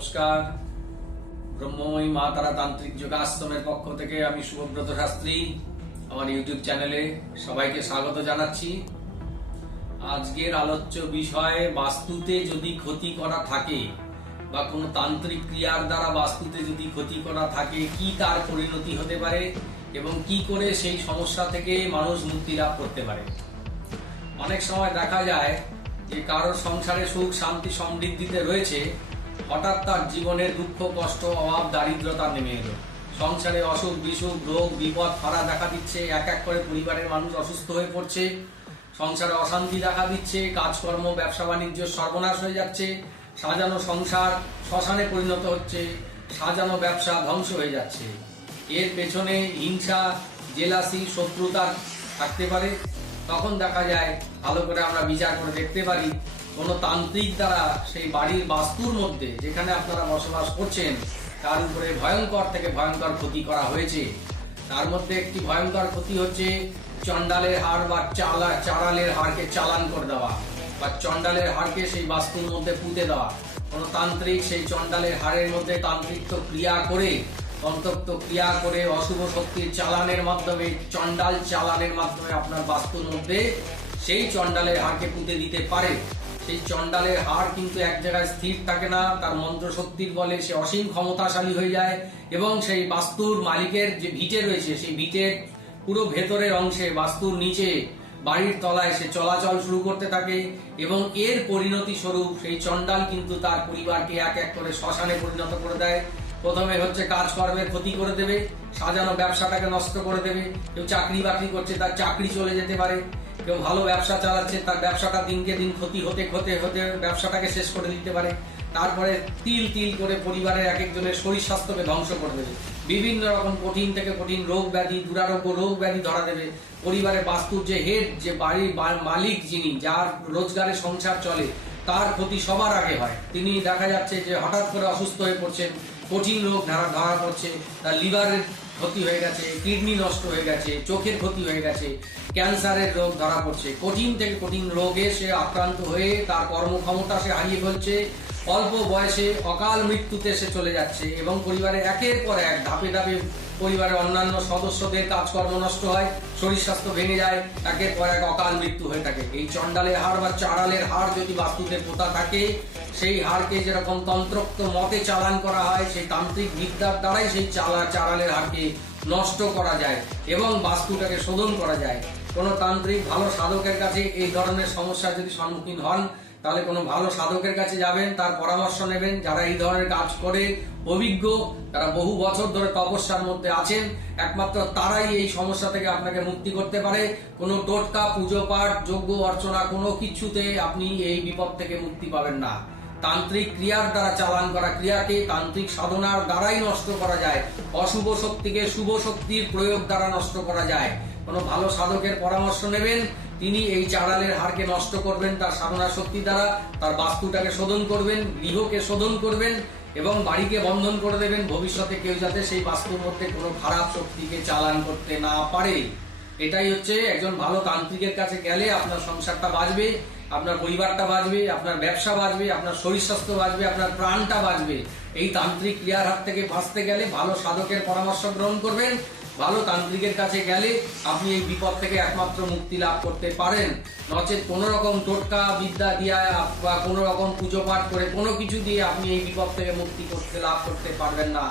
নমস্কার। ব্রহ্মময়ী মা তারা তান্ত্রিক যোগাশ্রমের পক্ষ থেকে আমি শুভব্রত শাস্ত্রী আমার ইউটিউব চ্যানেলে সবাইকে স্বাগত জানাচ্ছি। আজকের আলোচ্য বিষয়, বাস্তুতে যদি ক্ষতি করা থাকে বা কোনো তান্ত্রিক ক্রিয়ার দ্বারা বাস্তুতে যদি ক্ষতি করা থাকে, কি তার পরিণতি হতে পারে এবং কি করে সেই সমস্যা থেকে মানুষ মুক্তি লাভ করতে পারে। অনেক সময় দেখা যায় যে কারোর সংসারে সুখ শান্তি সমৃদ্ধিতে রয়েছে, হঠাৎ তার জীবনে দুঃখ কষ্ট অভাব দারিদ্রতা নেমে এলো। সংসারে অসুখ বিসুখ রোগ বিপদ ফাড়া দেখা দিচ্ছে, এক এক করে পরিবারের মানুষ অসুস্থ হয়ে পড়ছে, সংসারে অশান্তি দেখা দিচ্ছে, কাজকর্ম ব্যবসা বাণিজ্য সর্বনাশ হয়ে যাচ্ছে, সাজানো সংসার শ্মশানে পরিণত হচ্ছে, সাজানো ব্যবসা ধ্বংস হয়ে যাচ্ছে। এর পেছনে হিংসা জেলাসি শত্রুতা থাকতে পারে। তখন দেখা যায় ভালো করে আমরা বিচার করে দেখতে পারি কোনো তান্ত্রিক দ্বারা সেই বাড়ির বাস্তুর মধ্যে যেখানে আপনারা বসবাস করছেন তার উপরে ভয়ঙ্কর থেকে ভয়ঙ্কর ক্ষতি করা হয়েছে। তার মধ্যে একটি ভয়ঙ্কর ক্ষতি হচ্ছে চণ্ডালের হাড় বা চাড়ালের হাড়কে চালান করে দেওয়া বা চণ্ডালের হাড়কে সেই বাস্তুর মধ্যে পুঁতে দেওয়া। কোনো তান্ত্রিক সেই চণ্ডালের হাড়ের মধ্যে তান্ত্রিক ক্রিয়া করে তন্ত্রোক্ত ক্রিয়া করে অশুভ শক্তির চালানের মাধ্যমে চণ্ডাল চালানের মাধ্যমে আপনার বাস্তুর মধ্যে সেই চণ্ডালের হাড়কে পুঁতে দিতে পারে। সেই চণ্ডালের হাড় কিন্তু এক জায়গায় স্থির থাকে না, তার মন্ত্র শক্তির বলে সে অসীম ক্ষমতাশালী হয়ে যায় এবং সেই বাস্তুর মালিকের যে ভিটে রয়েছে সেই ভিটের পুরো ভেতরের অংশে বাস্তুর নিচে বাড়ির তলায় সে চলাচল শুরু করতে থাকে এবং এর পরিণতি স্বরূপ সেই চণ্ডাল কিন্তু তার পরিবারকে এক এক করে শ্মশানে পরিণত করে দেয়। প্রথমে হচ্ছে কাজকর্মের ক্ষতি করে দেবে, সাজানো ব্যবসাটাকে নষ্ট করে দেবে। কেউ চাকরি বাকরি করছে তার চাকরি চলে যেতে পারে, কেউ ভালো ব্যবসা চালাচ্ছে তার ব্যবসাটা দিনকে দিন ক্ষতি হতে হতে হতে ব্যবসাটাকে শেষ করে দিতে পারে। তারপরে তিল তিল করে পরিবারের এক একজনের শরীর স্বাস্থ্যকে ধ্বংস করে দেবে। বিভিন্ন রকম কঠিন থেকে কঠিন রোগ ব্যাধি দুরারোগ্য রোগ ব্যাধি ধরা দেবে। পরিবারের বাস্তুর যে হেড যে বাড়ির মালিক যিনি যার রোজগারে সংসার চলে তার ক্ষতি সবার আগে হয়। তিনি দেখা যাচ্ছে যে হঠাৎ করে অসুস্থ হয়ে পড়ছেন, কঠিন রোগ ধরা পড়ছে, তার লিভারের ক্ষতি হয়ে গেছে, কিডনি নষ্ট হয়ে গেছে, চোখের ক্ষতি হয়ে গেছে, ক্যান্সারের রোগ ধরা পড়ছে। কঠিন থেকে কঠিন রোগে সে আক্রান্ত হয়ে তার কর্মক্ষমতা সে হারিয়ে ফেলছে, অল্প বয়সে অকাল মৃত্যুতে সে চলে যাচ্ছে এবং পরিবারের একের পর এক ধাপে ধাপে পরিবারের অন্যান্য সদস্যদের কাজকর্ম নষ্ট হয়, শরীর স্বাস্থ্য ভেঙে যায়, একের পর এক অকাল মৃত্যু হয়ে থাকে। এই চণ্ডালের হাড় বা চাড়ালের হাড় যদি বাস্তুতে পোতা থাকে, সেই হাড়কে যেরকম তন্ত্রোক্ত মতে চালান করা হয়, সেই তান্ত্রিক বিদ্যার দ্বারাই সেই চাড়ালের হাড়কে নষ্ট করা যায় এবং বাস্তুটাকে শোধন করা যায়। কোনো তান্ত্রিক ভালো সাধকের কাছে এই ধরনের সমস্যার যদি সম্মুখীন হন তাহলে কোনো ভালো সাধকের কাছে যাবেন, তার পরামর্শ নেবেন। যারা এই ধরনের কাজ করে অভিজ্ঞ, তারা বহু বছর ধরে তপস্যার মধ্যে আছেন, একমাত্র তারাই এই সমস্যা থেকে আপনাকে মুক্তি করতে পারে। কোনো টোটকা পুজো পাঠ যজ্ঞ অর্চনা কোনো কিছুতে আপনি এই বিপদ থেকে মুক্তি পাবেন না। তান্ত্রিক ক্রিয়ার দ্বারা চালান করা ক্রিয়াকে তান্ত্রিক সাধনার দ্বারাই নষ্ট করা যায়, অশুভ শক্তিকে শুভ শক্তির প্রয়োগ দ্বারা নষ্ট করা যায়। কোনো ভালো সাধকের পরামর্শ নেবেন, তিনি এই চাড়ালের হাড়কে নষ্ট করবেন তার সাধনা শক্তি দ্বারা, তার বাস্তুটাকে শোধন করবেন, গৃহকে শোধন করবেন এবং বাড়িকে বন্ধন করে দেবেন। ভবিষ্যতে কেউ যাতে সেই বাস্তুর মধ্যে কোনো খারাপ শক্তিকে চালান করতে না পারে। এটাই হচ্ছে একজন ভালো তান্ত্রিকের কাছে গেলে আপনার সংসারটা বাঁচবে, আপনার পরিবারটা বাঁচবে, আপনার ব্যবসা বাঁচবে, আপনার শরীর স্বাস্থ্য বাঁচবে, আপনার প্রাণটা বাঁচবে। এই তান্ত্রিক ক্রিয়ার হাত থেকে বাঁচতে গেলে ভালো সাধকের পরামর্শ গ্রহণ করবেন। ভালো তান্ত্রিকের কাছে গেলে আপনি এই বিপদ থেকে একমাত্র মুক্তি লাভ করতে পারেন। নচেত কোনো রকম টোটকা বিদ্যা দিয়া বা কোনো রকম পুজো পাঠ করে কোনো কিছু দিয়ে আপনি এই বিপদ থেকে মুক্তি লাভ করতে পারবেন না।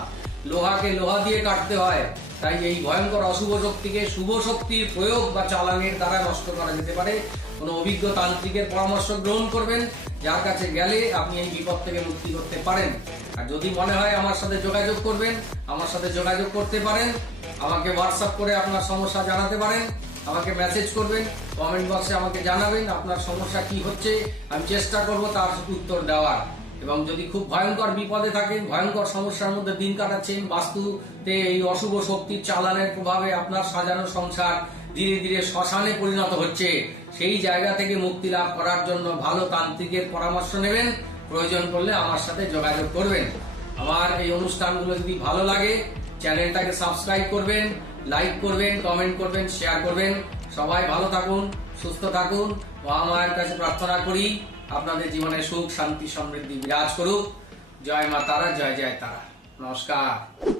লোহাকে লোহা দিয়ে কাটতে হয়, তাই এই ভয়ঙ্কর অশুভ শক্তিকে শুভ শক্তির প্রয়োগ বা চালানের দ্বারা নষ্ট করা যেতে পারে। কোনো অভিজ্ঞ তান্ত্রিকের পরামর্শ গ্রহণ করবেন, যার কাছে গেলে আপনি এই বিপদ থেকে মুক্তি করতে পারেন। আর যদি মনে হয় আমার সাথে যোগাযোগ করবেন, আমার সাথে যোগাযোগ করতে পারেন। আমাকে হোয়াটসঅ্যাপ করে আপনার সমস্যা জানাতে পারেন, আমাকে মেসেজ করবেন, কমেন্ট বক্সে আমাকে জানাবেন আপনার সমস্যা কি হচ্ছে, আমি চেষ্টা করব তার উত্তর দেওয়ার। এবং যদি খুব ভয়ঙ্কর বিপদে থাকেন, ভয়ঙ্কর সমস্যার মধ্যে দিন কাটাচ্ছেন, বাস্তুতে এই অশুভ শক্তির চালানের প্রভাবে আপনার সাজানো সংসার ধীরে ধীরে শ্মশানে পরিণত হচ্ছে, সেই জায়গা থেকে মুক্তি লাভ করার জন্য ভালো তান্ত্রিকের পরামর্শ নেবেন। প্রয়োজন করলে আমার সাথে যোগাযোগ করবেন। আমার এই অনুষ্ঠানগুলো যদি ভালো লাগে চ্যানেলটাকে সাবস্ক্রাইব করবেন, লাইক করবেন, কমেন্ট করবেন, শেয়ার করবেন। সবাই ভালো থাকুন, সুস্থ থাকুন। মহামায়ের কাছে প্রার্থনা করি আপনাদের জীবনে সুখ শান্তি সমৃদ্ধি বিরাজ করুক। জয় মা তারা, জয় জয় তারা। নমস্কার।